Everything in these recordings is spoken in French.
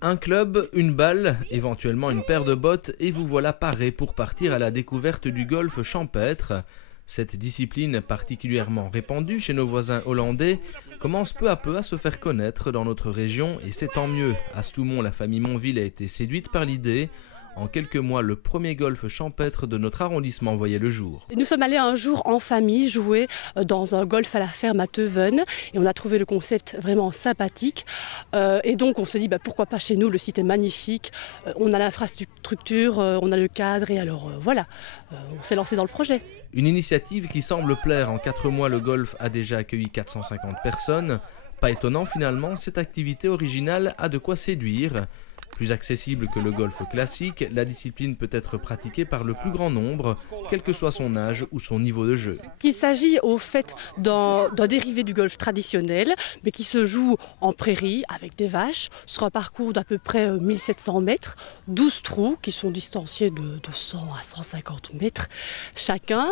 Un club, une balle, éventuellement une paire de bottes et vous voilà paré pour partir à la découverte du golf champêtre. Cette discipline particulièrement répandue chez nos voisins hollandais commence peu à peu à se faire connaître dans notre région et c'est tant mieux. À Stoumont, la famille Monville a été séduite par l'idée. En quelques mois, le premier golf champêtre de notre arrondissement voyait le jour. Nous sommes allés un jour en famille jouer dans un golf à la ferme à Teuven et on a trouvé le concept vraiment sympathique. Et donc on se dit pourquoi pas chez nous, le site est magnifique, on a l'infrastructure, on a le cadre et alors voilà, on s'est lancé dans le projet. Une initiative qui semble plaire. En 4 mois, le golf a déjà accueilli 450 personnes. Pas étonnant finalement, cette activité originale a de quoi séduire. Plus accessible que le golf classique, la discipline peut être pratiquée par le plus grand nombre, quel que soit son âge ou son niveau de jeu. Il s'agit au fait d'un dérivé du golf traditionnel, mais qui se joue en prairie avec des vaches, sur un parcours d'à peu près 1700 mètres, 12 trous qui sont distanciés de 100 à 150 mètres chacun.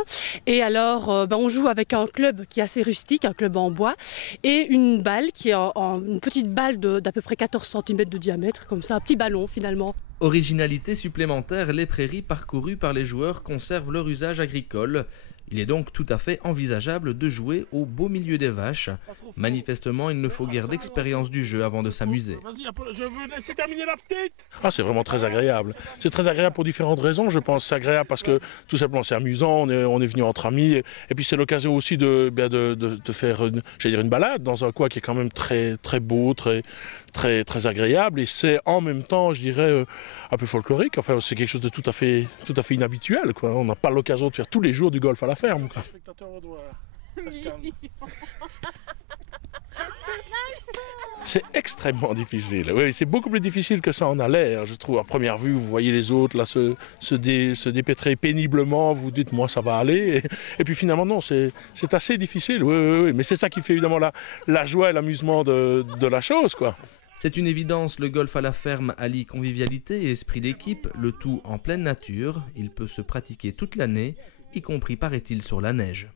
Et alors on joue avec un club qui est assez rustique, un club en bois, et une balle qui est une petite balle d'à peu près 14 cm de diamètre, comme ça, un petit ballon finalement. Originalité supplémentaire, les prairies parcourues par les joueurs conservent leur usage agricole. Il est donc tout à fait envisageable de jouer au beau milieu des vaches. Manifestement, il ne faut guère d'expérience du jeu avant de s'amuser. Je veux laisser terminer la petite. C'est vraiment très agréable. C'est très agréable pour différentes raisons, je pense. C'est agréable parce que tout simplement c'est amusant, on est venu entre amis. Et puis c'est l'occasion aussi de faire une balade dans un coin qui est quand même très, très beau, très agréable. Et c'est en même temps, je dirais, un peu folklorique. Enfin, c'est quelque chose de tout à fait inhabituel, quoi. On n'a pas l'occasion de faire tous les jours du golf à la ferme, quoi. C'est extrêmement difficile. Oui, c'est beaucoup plus difficile que ça en a l'air, je trouve. À première vue, vous voyez les autres là se dépêtrer péniblement, vous dites moi ça va aller. Et puis finalement non, c'est assez difficile. Oui. Mais c'est ça qui fait évidemment la joie et l'amusement de la chose, quoi. C'est une évidence, le golf à la ferme allie convivialité et esprit d'équipe, le tout en pleine nature. Il peut se pratiquer toute l'année, y compris paraît-il sur la neige.